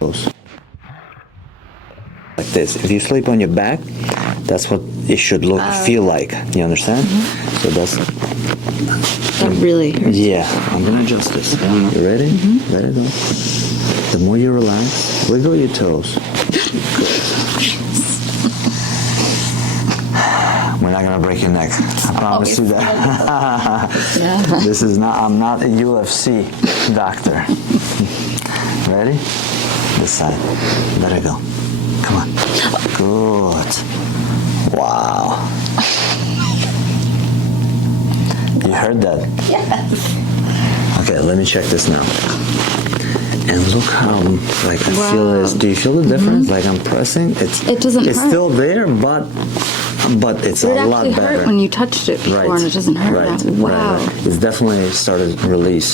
Like this. If you sleep on your back, that's what it should feel like. You understand? So that's... That really hurts. Yeah, I'm gonna adjust this. You ready? Let it go. The more you relax, wiggle your toes. We're not gonna break your neck. I promise you that. Yeah. This is not. I'm not a UFC doctor. Ready? This side. Let it go. Come on. Good. Wow. You heard that? Yes. Okay, let me check this now. And look how, like, I feel this. Do you feel the difference? Like, I'm pressing. It doesn't It's hurt. still there, but it's a lot It actually better. hurt when you touched it before, and it doesn't hurt now. Wow. Right. It's definitely started to release.